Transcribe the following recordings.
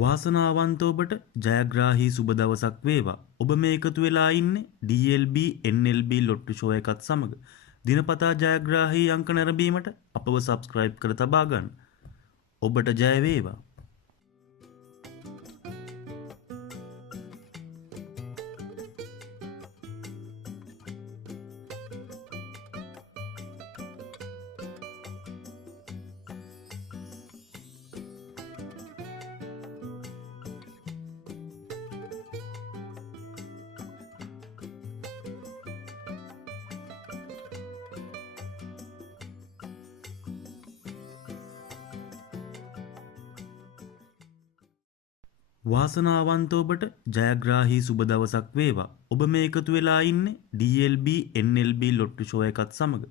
වාසනාවන්ත ඔබට ජයග්‍රාහී සුබ දවසක් වේවා. ඔබ මේ එකතු වෙලා ඉන්නේ DLB NLB ලොට්ටු ෂෝ එකත් සමග. දිනපතා ජයග්‍රාහී අංක නැරඹීමට අපව සබ්ස්ක්‍රයිබ් කර තබා ගන්න. ඔබට ජය වේවා. වාසනාවන්ත ඔබට ජයග්‍රාහී සුබ දවසක් වේවා. ඔබ මේ එකතු වෙලා ඉන්නේ DLB NLB ලොට්ටු ෂෝ එකත් සමග.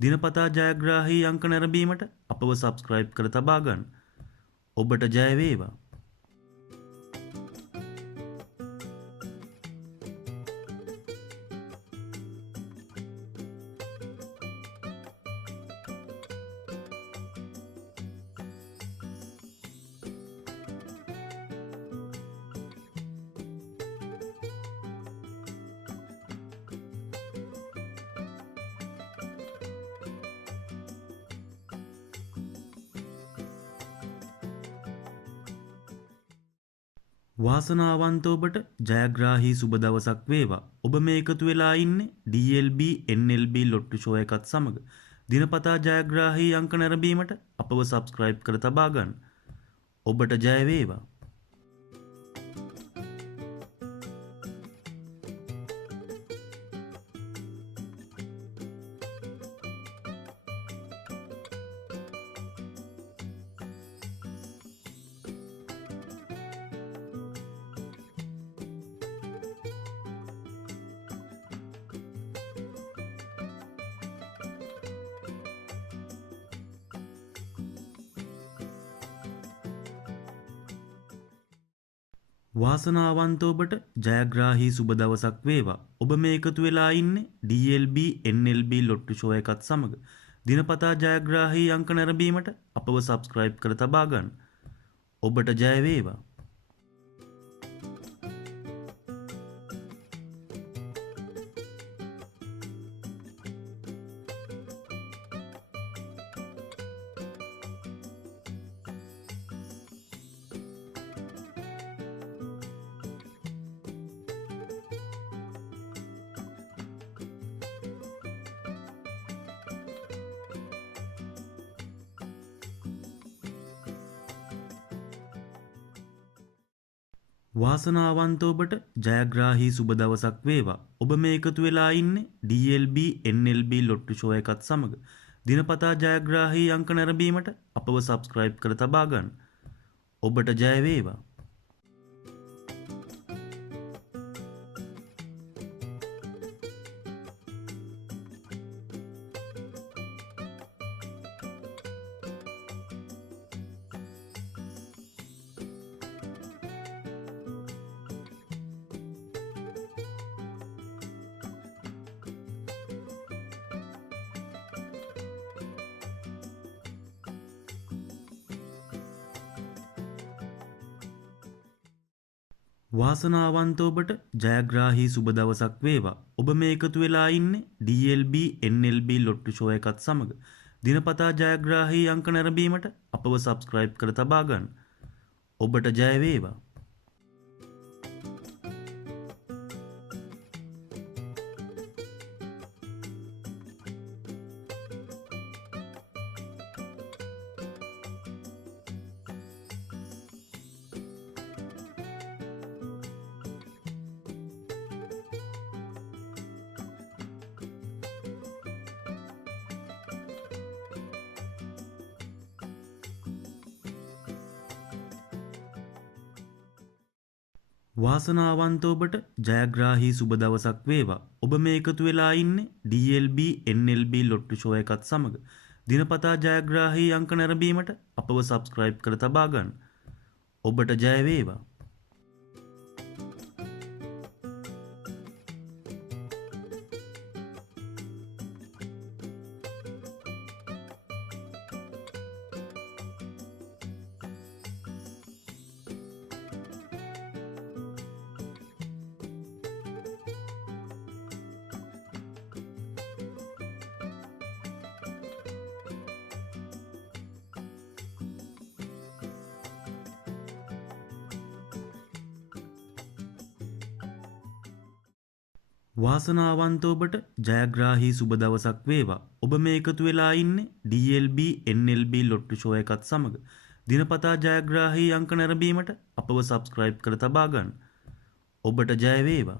දිනපතා ජයග්‍රාහී අංක නැරඹීමට අපව සබ්ස්ක්‍රයිබ් කර තබා ගන්න. ඔබට ජය වේවා. වාසනාවන්ත ඔබට ජයග්‍රාහී සුබ දවසක් වේවා. ඔබ මේ එකතු වෙලා ඉන්නේ DLB NLB ලොට්ටු ෂෝ එකත් සමග. දිනපතා ජයග්‍රාහී අංක නැරඹීමට අපව සබ්ස්ක්‍රයිබ් කර තබා ගන්න. ඔබට ජය වේවා. වාසනාවන්ත ඔබට ජයග්‍රාහී සුබ දවසක් වේවා. ඔබ මේ එකතු වෙලා ඉන්නේ DLB NLB ලොට්ටු ෂෝ එකත් සමග. දිනපතා ජයග්‍රාහී අංක නැරඹීමට අපව සබ්ස්ක්‍රයිබ් කර තබා ගන්න. ඔබට ජය වේවා. වාසනාවන්ත ඔබට ජයග්‍රාහී සුබ දවසක් වේවා. ඔබ මේ එකතු වෙලා ඉන්නේ DLB NLB ලොට්ටු ෂෝ එකත් සමග. දිනපතා ජයග්‍රාහී අංක නැරඹීමට අපව සබ්ස්ක්‍රයිබ් කර තබා ගන්න. ඔබට ජය වේවා. වාසනාවන්ත ඔබට ජයග්‍රාහී සුබ දවසක් වේවා. ඔබ මේ එකතු වෙලා ඉන්නේ DLB NLB ලොට්ටු ෂෝ එකත් සමග. දිනපතා ජයග්‍රාහී අංක නැරඹීමට අපව සබ්ස්ක්‍රයිබ් කර තබා ගන්න. ඔබට ජය වේවා. වාසනාවන්ත ඔබට ජයග්‍රාහී සුබ දවසක් වේවා. ඔබ මේ එකතු වෙලා ඉන්නේ DLB NLB ලොට්ටු ෂෝ එකත් සමග. දිනපතා ජයග්‍රාහී අංක නැරඹීමට අපව සබ්ස්ක්‍රයිබ් කර තබා ගන්න. ඔබට ජය වේවා. වාසනාවන්ත ඔබට ජයග්‍රාහී සුබ දවසක් වේවා. ඔබ මේ එකතු වෙලා ඉන්නේ DLB NLB ලොට්ටු ෂෝ එකත් සමග. දිනපතා ජයග්‍රාහී අංක නැරඹීමට අපව සබ්ස්ක්‍රයිබ් කර තබා ගන්න. ඔබට ජය වේවා.